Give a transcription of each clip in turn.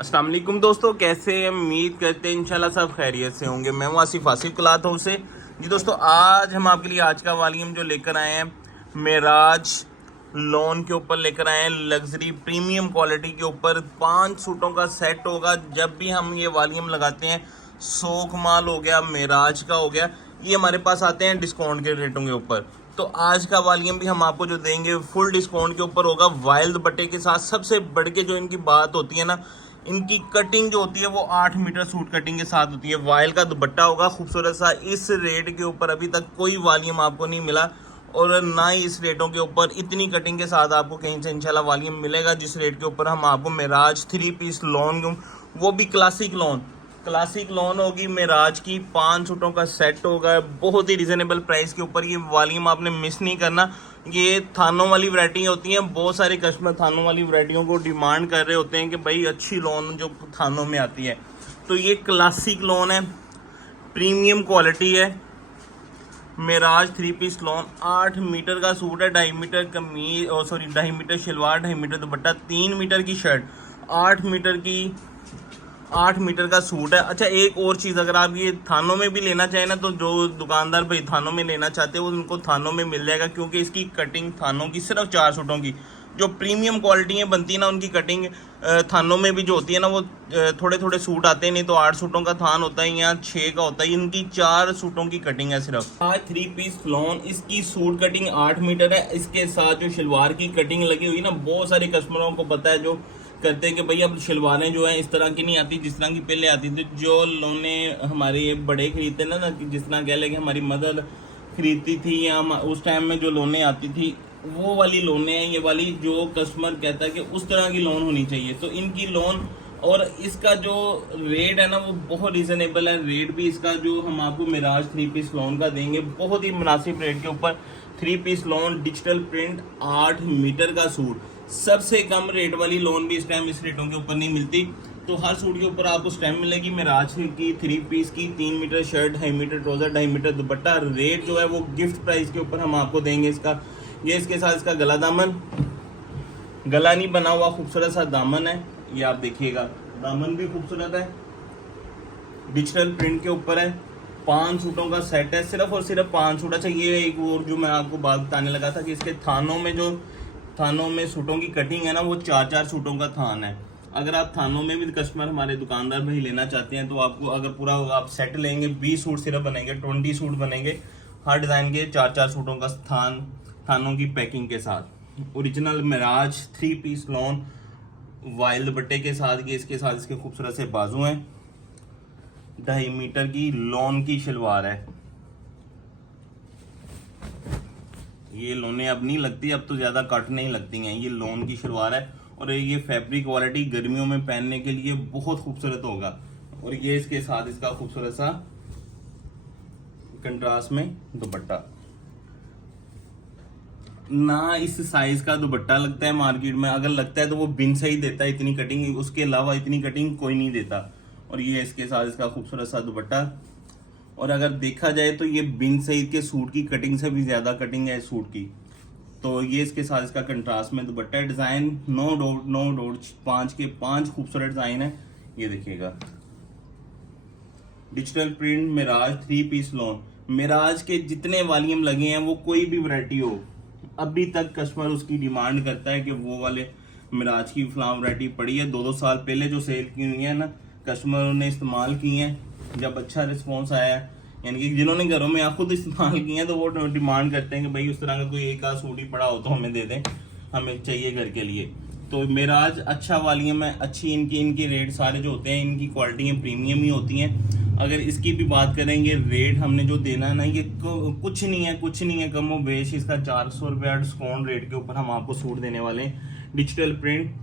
अस्सलाम वालेकुम दोस्तों, कैसे हैं? उम्मीद करते हैं इंशाल्लाह सब खैरियत से होंगे। मैं हूं आसिफ क्लॉथ हाउस से। जी दोस्तों, आज हम आपके लिए आज का वॉल्यूम जो लेकर आए हैं मेराज लोन के ऊपर लेकर आए हैं। लग्जरी प्रीमियम क्वालिटी के ऊपर 5 सूटों का सेट होगा। जब भी हम ये वॉल्यूम लगाते हैं, सोख माल हो गया, मेराज का हो गया, ये हमारे पास आते हैं डिस्काउंट के रेटों के ऊपर। तो आज का वॉल्यूम भी हम आपको जो देंगे फुल डिस्काउंट के ऊपर होगा, वाइल्ड दुपट्टे के साथ। सबसे बढ़ के जो इनकी बात होती है ना, इनकी कटिंग जो होती है वो 8 मीटर सूट कटिंग के साथ होती है। वाइल का दुपट्टा होगा खूबसूरत सा। इस रेट के ऊपर अभी तक कोई वॉल्यूम आपको नहीं मिला, और ना ही इस रेटों के ऊपर इतनी कटिंग के साथ आपको कहीं से इंशाल्लाह वॉल्यूम मिलेगा। जिस रेट के ऊपर हम आपको मेराज 3 पीस लोन, वो भी क्लासिक लोन होगी मेराज की। 5 सूटों का सेट होगा, बहुत ही रिजनेबल प्राइस के ऊपर। ये वॉल्यूम आपने मिस नहीं करना। ये थानों वाली वैरायटी होती हैं। बहुत सारे कस्टमर थानों वाली वैरायटियों को डिमांड कर रहे होते हैं कि भाई अच्छी लोन जो थानों में आती है। तो ये क्लासिक लोन है, प्रीमियम क्वालिटी है। मेराज 3 पीस लोन 8 मीटर का सूट है, 2.5 मीटर कमीज, 2.5 मीटर शलवार, 2.5 मीटर दुपट्टा, 3 मीटर की शर्ट, 8 मीटर का सूट है। अच्छा, एक और चीज़, अगर आप ये थानों में भी लेना चाहें ना, तो जो दुकानदार भाई थानों में लेना चाहते हैं वो उनको थानों में मिल जाएगा, क्योंकि इसकी कटिंग थानों की सिर्फ 4 सूटों की जो प्रीमियम क्वालिटी है बनती है ना, उनकी कटिंग थानों में भी जो होती है ना, वो थोड़े थोड़े सूट आते हैं। नहीं तो 8 सूटों का थान होता है, यहाँ 6 का होता है। इनकी 4 सूटों की कटिंग है सिर्फ। आज 3 पीस लोन, इसकी सूट कटिंग 8 मीटर है। इसके साथ जो शलवार की कटिंग लगी हुई ना, बहुत सारे कस्टमरों को पता है जो करते हैं कि भाई अब शलवारें जो है इस तरह की नहीं आती जिस तरह की पहले आती थी। जो लोने हमारे ये बड़े खरीदते ना जिस तरह कह लें कि हमारी मदर खरीदती थी, या उस टाइम में जो लोने आती थी वो वाली लोने हैं। ये वाली जो कस्टमर कहता है कि उस तरह की लोन होनी चाहिए, तो इनकी लोन। और इसका जो रेट है ना वो बहुत रिजनेबल है। रेट भी इसका जो हम आपको मेराज 3 पीस लोन का देंगे बहुत ही मुनासिब रेट के ऊपर। 3 piece lawn, digital print, 8 metre का सूट। सबसे कम रेट वाली लोन भी इस टाइम इस रेटों के ऊपर नहीं मिलती। तो हर सूट के ऊपर आपको स्टैम्प मिलेगी मेराज की 3 पीस की। 3 metre shirt, 2.5 metre trouser, 2.5 metre दुपट्टा। रेट जो है वो गिफ्ट प्राइस के ऊपर हम आपको देंगे इसका। ये इसके साथ इसका गला दामन, गला नहीं बना हुआ, खूबसूरत सा दामन है। ये आप देखिएगा, दामन भी खूबसूरत है, डिजिटल प्रिंट के ऊपर है। 5 सूटों का सेट है, सिर्फ और सिर्फ 5 सूट। अच्छा, ये एक और जो मैं आपको बात बताने लगा था कि इसके थानों में सूटों की कटिंग है ना, वो 4 सूटों का थान है। अगर आप थानों में भी कस्टमर हमारे दुकानदार भाई लेना चाहते हैं, तो आपको अगर पूरा आप सेट लेंगे, 20 सूट सिर्फ बनेंगे, 20 सूट बनेंगे हर डिज़ाइन के। 4 सूटों का थानों की पैकिंग के साथ। ओरिजिनल मेराज 3 पीस लोन, वाइल्ड दुपट्टे के साथ। ये इसके साथ इसके खूबसूरत से बाजू हैं। 2.5 मीटर की लोन की शलवार है। ये लोने अब नहीं लगती, अब तो ज़्यादा कट नहीं लगती हैं। ये लोन की शलवार है, और ये फैब्रिक क्वालिटी गर्मियों में पहनने के लिए बहुत खूबसूरत होगा। और ये इसके साथ इसका खूबसूरत सा कंट्रास्ट में दुपट्टा। ना इस साइज का दुपट्टा लगता है मार्केट में, अगर लगता है तो वो बिन से ही देता है इतनी कटिंग, उसके अलावा इतनी कटिंग कोई नहीं देता। और ये इसके साथ इसका खूबसूरत सा दुपट्टा। और अगर देखा जाए तो ये बिन सईद के सूट की कटिंग से भी ज्यादा कटिंग है इस सूट की। तो ये इसके साथ इसका कंट्रास्ट में दुपट्टा। डिजाइन नो डाउट 5 के 5 खूबसूरत डिजाइन है। ये देखिएगा, digital print Meraj 3 piece lawn. Meraj के जितने वॉल्यूम लगे हैं, वो कोई भी वैरायटी हो, अभी तक कस्टमर उसकी डिमांड करता है कि वो वाले मिराज की फलां वैरायटी पड़ी है। 2-2 साल पहले जो सेल की हुई है ना, कस्टमरों ने इस्तेमाल की हैं, जब अच्छा रिस्पॉन्स आया है, यानी कि जिन्होंने घरों में खुद इस्तेमाल किए हैं, तो वो डिमांड करते हैं कि भाई उस तरह का कोई एक आध सूट ही पड़ा हो तो हमें दे दें, हमें चाहिए घर के लिए। तो मेराज अच्छा वॉल्यूम है, अच्छी इनकी रेट सारे जो होते हैं, इनकी क्वालिटी प्रीमियम ही होती हैं। अगर इसकी भी बात करेंगे, रेट हमने जो देना है ना, ये कुछ नहीं है कम और बेश। इसका 400 रुपया डिस्काउंट रेट के ऊपर हम आपको सूट देने वाले हैं, डिजिटल प्रिंट।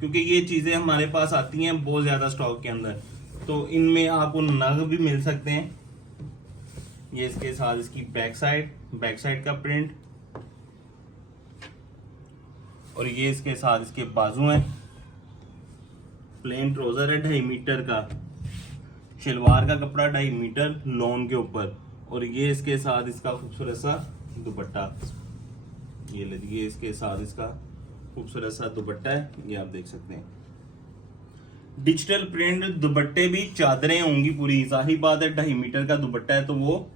क्योंकि ये चीज़ें हमारे पास आती हैं बहुत ज़्यादा स्टॉक के अंदर, तो इनमें आपको नग भी मिल सकते हैं। ये इसके साथ इसकी बैक साइड का प्रिंट, और ये इसके साथ इसके बाजू हैं। प्लेन ट्राउजर है 2.5 मीटर का, शलवार का कपड़ा 2.5 मीटर लोन के ऊपर, और ये इसके साथ इसका खूबसूरत सा दुपट्टा। ये इसके साथ इसका खूबसूरत सा दुपट्टा है, ये आप देख सकते हैं। डिजिटल प्रिंट दुपट्टे भी चादरें होंगी पूरी, जाहिर बात है 2.5 मीटर का दुपट्टा है तो वो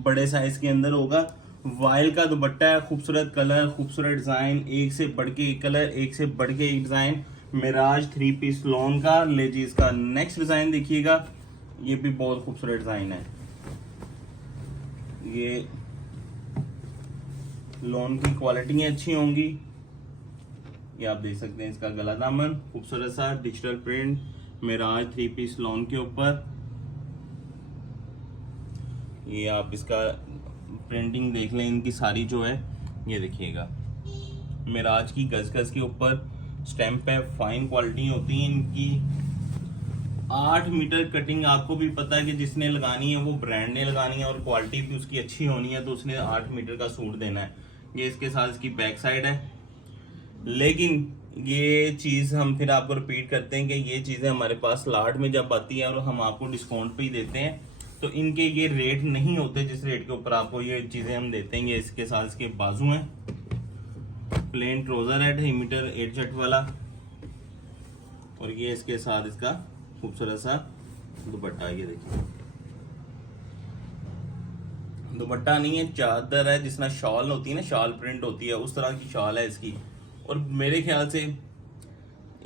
बड़े साइज के अंदर होगा। वाइल का दुपट्टा है, खूबसूरत कलर, खूबसूरत डिजाइन, एक से बढ़ के एक कलर, एक से बढ़ के एक डिजाइन। मिराज 3 पीस लॉन का। ले जी इसका नेक्स्ट डिजाइन देखिएगा, ये भी बहुत खूबसूरत डिजाइन है। ये लॉन की क्वालिटी अच्छी होंगी, ये आप देख सकते हैं। इसका गला दामन खूबसूरत सा digital print Miraj 3 piece lawn के ऊपर। ये आप इसका प्रिंटिंग देख लें, इनकी सारी जो है ये देखिएगा मिराज की गज गज के ऊपर स्टैंप है, फाइन क्वालिटी होती है इनकी। 8 मीटर कटिंग, आपको भी पता है कि जिसने लगानी है वो ब्रांड ने लगानी है और क्वालिटी भी उसकी अच्छी होनी है, तो उसने 8 मीटर का सूट देना है। ये इसके साथ इसकी बैक साइड है। लेकिन ये चीज़ हम फिर आपको रिपीट करते हैं कि ये चीज़ें हमारे पास लाट में जब आती है और हम आपको डिस्काउंट पे ही देते हैं, तो इनके ये रेट नहीं होते जिस रेट के ऊपर आपको ये चीज़ें हम देते हैं। ये इसके साथ इसके बाजू हैं, प्लेन ट्राउजर है 2.5 मीटर 8 शर्ट वाला, और ये इसके साथ इसका खूबसूरत सा दुपट्टा। ये देखिए दुपट्टा नहीं है, चादर है, जिस तरह शॉल होती है ना, शॉल प्रिंट होती है, उस तरह की शॉल है इसकी। और मेरे ख्याल से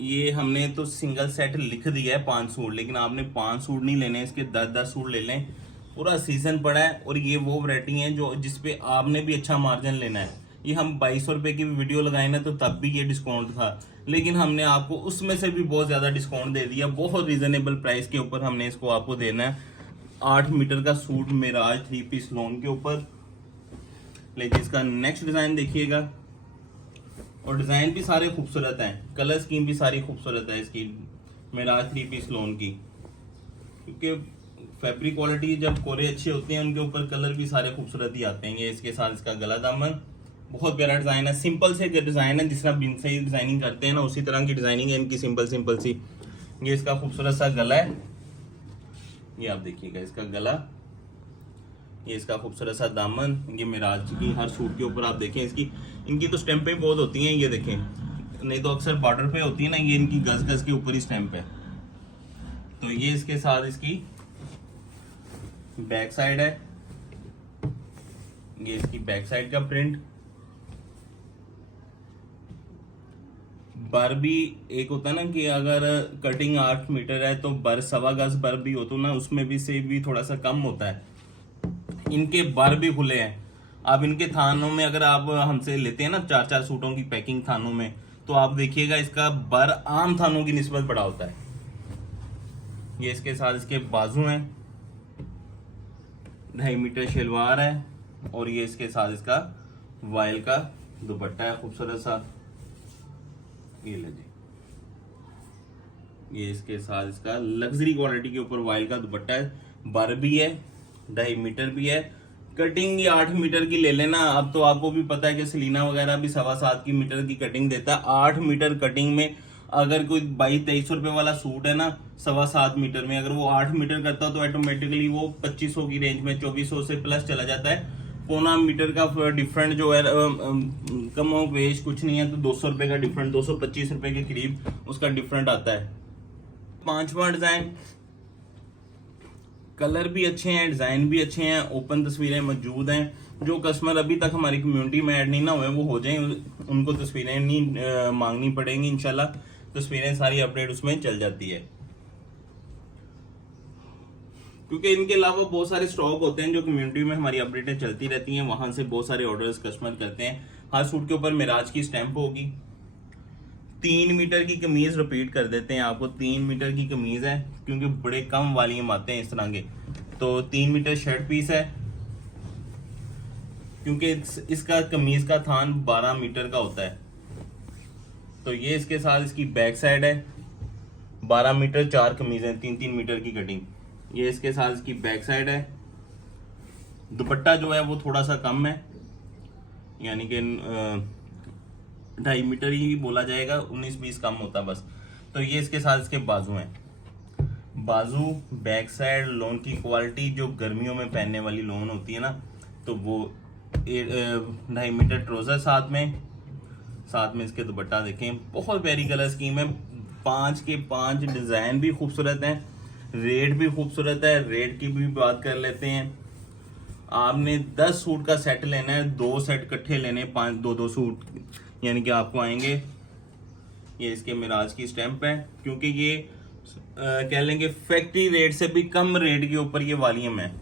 ये हमने तो सिंगल सेट लिख दिया है 5 सूट, लेकिन आपने 5 सूट नहीं लेने, इसके 10-10 सूट ले लें। पूरा सीजन पड़ा है और ये वो वैरायटी है जो जिसपे आपने भी अच्छा मार्जिन लेना है। ये हम 2200 रुपये की भी वीडियो लगाए ना, तो तब भी ये डिस्काउंट था, लेकिन हमने आपको उसमें से भी बहुत ज़्यादा डिस्काउंट दे दिया। बहुत रीजनेबल प्राइस के ऊपर हमने इसको आपको देना है। 8 मीटर का सूट मिराज 3 पीस लॉन के ऊपर। लेकिन इसका नेक्स्ट डिज़ाइन देखिएगा, और डिज़ाइन भी सारे खूबसूरत हैं, कलर स्कीम भी सारी खूबसूरत है इसकी मिराज 3 पीस लॉन की, क्योंकि फैब्रिक क्वालिटी जब कोरे अच्छे होते हैं उनके ऊपर कलर भी सारे खूबसूरत ही आते हैं। ये इसके साथ इसका गला दामन, बहुत प्यारा डिज़ाइन है, सिंपल से डिज़ाइन है, जिस तरह बिन से डिज़ाइनिंग करते हैं ना उसी तरह की डिज़ाइनिंग है इनकी, सिंपल सिंपल सी। ये इसका खूबसूरत सा गला है, ये आप देखिएगा इसका गला, ये इसका खूबसूरत सा दामन। ये मिराज की हर सूट के ऊपर आप देखें इसकी, इनकी तो स्टैंपें बहुत होती हैं, ये देखें, नहीं तो अक्सर बॉर्डर पे होती है ना, ये इनकी गज गज के ऊपर ही स्टैंप है। तो ये इसके साथ इसकी बैक साइड है, ये इसकी बैक साइड का प्रिंट। बर भी एक होता है ना कि अगर कटिंग 8 मीटर है तो बर 1.25 गज बर भी हो तो ना उसमें भी से भी थोड़ा सा कम होता है। इनके बर भी खुले हैं। अब इनके थानों में अगर आप हमसे लेते हैं ना 4-4 सूटों की पैकिंग थानों में, तो आप देखिएगा इसका बर आम थानों की निस्बत बड़ा होता है। ये इसके साथ इसके बाजू हैं, 2.5 मीटर शलवार है, और ये इसके साथ इसका वाइल का दुपट्टा है खूबसूरत सा। ये ले जी, ये इसके साथ इसका लग्जरी क्वालिटी के ऊपर वाइल का दुपट्टा है, बर भी है, 2.5 मीटर भी है। कटिंग ये 8 मीटर की ले लेना। अब तो आपको भी पता है कि सलीना वगैरह भी 7.25 की मीटर की कटिंग देता है। 8 मीटर कटिंग में अगर कोई 2200-2300 रुपये वाला सूट है ना 7.25 मीटर में, अगर वो 8 मीटर करता तो ऑटोमेटिकली वो 2500 की रेंज में 2400 से प्लस चला जाता है। 1.25 मीटर का डिफरेंट जो है कम हो वेश कुछ नहीं है, तो 200 रुपये का डिफरेंट, 225 रुपये के करीब उसका डिफरेंट आता है। 5वां डिज़ाइन, कलर भी अच्छे हैं, डिज़ाइन भी अच्छे हैं, ओपन तस्वीरें मौजूद हैं। जो कस्टमर अभी तक हमारी कम्युनिटी में ऐड नहीं ना हुए वो हो जाएं, उनको तस्वीरें नहीं मांगनी पड़ेंगी, इंशाल्लाह तस्वीरें सारी अपडेट उसमें चल जाती है। क्योंकि इनके अलावा बहुत सारे स्टॉक होते हैं जो कम्युनिटी में हमारी अपडेटें चलती रहती हैं, वहां से बहुत सारे ऑर्डर्स कस्टमर करते हैं। हर सूट के ऊपर मिराज की स्टैंप होगी। 3 मीटर की कमीज रिपीट कर देते हैं आपको, 3 मीटर की कमीज है क्योंकि बड़े कम वॉल्यूम आते हैं इस तरह के। तो 3 मीटर शर्ट पीस है, क्योंकि इसका कमीज का थान 12 मीटर का होता है। तो ये इसके साथ इसकी बैक साइड है, 12 मीटर 4 कमीजें, 3-3 मीटर की कटिंग। ये इसके साथ इसकी बैक साइड है। दुपट्टा जो है वो थोड़ा सा कम है, यानी कि 2.5 मीटर ही बोला जाएगा, 19-20 कम होता बस। तो ये इसके साथ इसके बाजू हैं, बाजू बैक साइड लोन की क्वालिटी जो गर्मियों में पहनने वाली लोन होती है ना, तो वो 2.5 मीटर ट्राउजर साथ में इसके दुपट्टा देखें, बहुत प्यारी कलर स्कीम है। 5 के 5 डिज़ाइन भी खूबसूरत हैं, रेट भी खूबसूरत है। रेट की भी बात कर लेते हैं। आपने 10 सूट का सेट लेना है, 2 सेट इकट्ठे लेने, 5 2 सूट, यानी कि आपको आएंगे, ये इसके मिराज की स्टैंप है, क्योंकि ये कह लेंगे फैक्ट्री रेट से भी कम रेट के ऊपर ये वॉल्यूम है।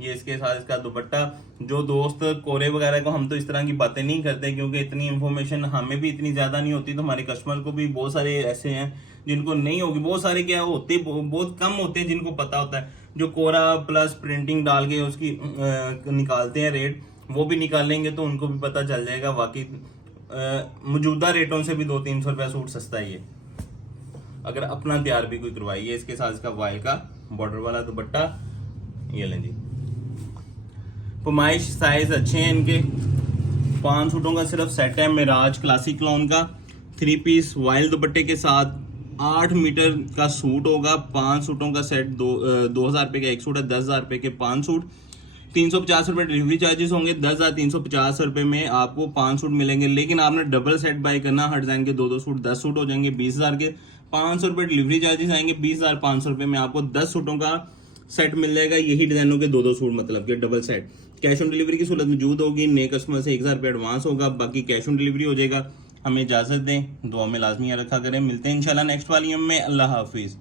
ये इसके साथ इसका दुपट्टा। जो दोस्त कोरे वगैरह को, हम तो इस तरह की बातें नहीं करते क्योंकि इतनी इन्फॉर्मेशन हमें भी इतनी ज़्यादा नहीं होती, तो हमारे कस्टमर को भी बहुत सारे ऐसे हैं जिनको नहीं होगी, बहुत सारे क्या होते, बहुत कम होते हैं जिनको पता होता है, जो कोरा प्लस प्रिंटिंग डाल के उसकी निकालते हैं रेट, वो भी निकालेंगे तो उनको भी पता चल जाएगा वाकई मौजूदा रेटों से भी 200-300 रुपया सूट सस्ता ही है अगर अपना तैयार भी कोई करवाइए। इसके साथ इसका वाइल का बॉर्डर वाला दुपट्टा, ये लें जी। फरमाइश साइज अच्छे हैं इनके। 5 सूटों का सिर्फ सेट है मिराज क्लासिक लॉन का, 3 पीस वाइल दुपट्टे के साथ 8 मीटर का सूट होगा। 5 सूटों का सेट 2000 रुपये का एक सूट है, 10,000 रुपये के 5 सूट, 350 रुपये डिलीवरी चार्जेस होंगे। 10,350 रुपये में आपको 5 सूट मिलेंगे। लेकिन आपने डबल सेट बाय करना, हर डिजाइन के 2-2 सूट, 10 सूट हो जाएंगे 20,000 के। 500 रुपये डिलीवरी चार्जेस आएंगे, 20,500 रुपये में आपको 10 सूटों का सेट मिल जाएगा। यही डिजाइनों के 2-2 सूट, मतलब कि double set. Cash on delivery की सहूलत मौजूद होगी। नए कस्टमर से 1,000 रुपये एडवांस होगा, बाकी कैश ऑन डिलीवरी हो जाएगा। हमें इजाजत दें, दुआ में लाजमी रखा करें। मिलते हैं इंशाल्लाह नेक्स्ट वॉल्यूम में। अल्लाह हाफिज़।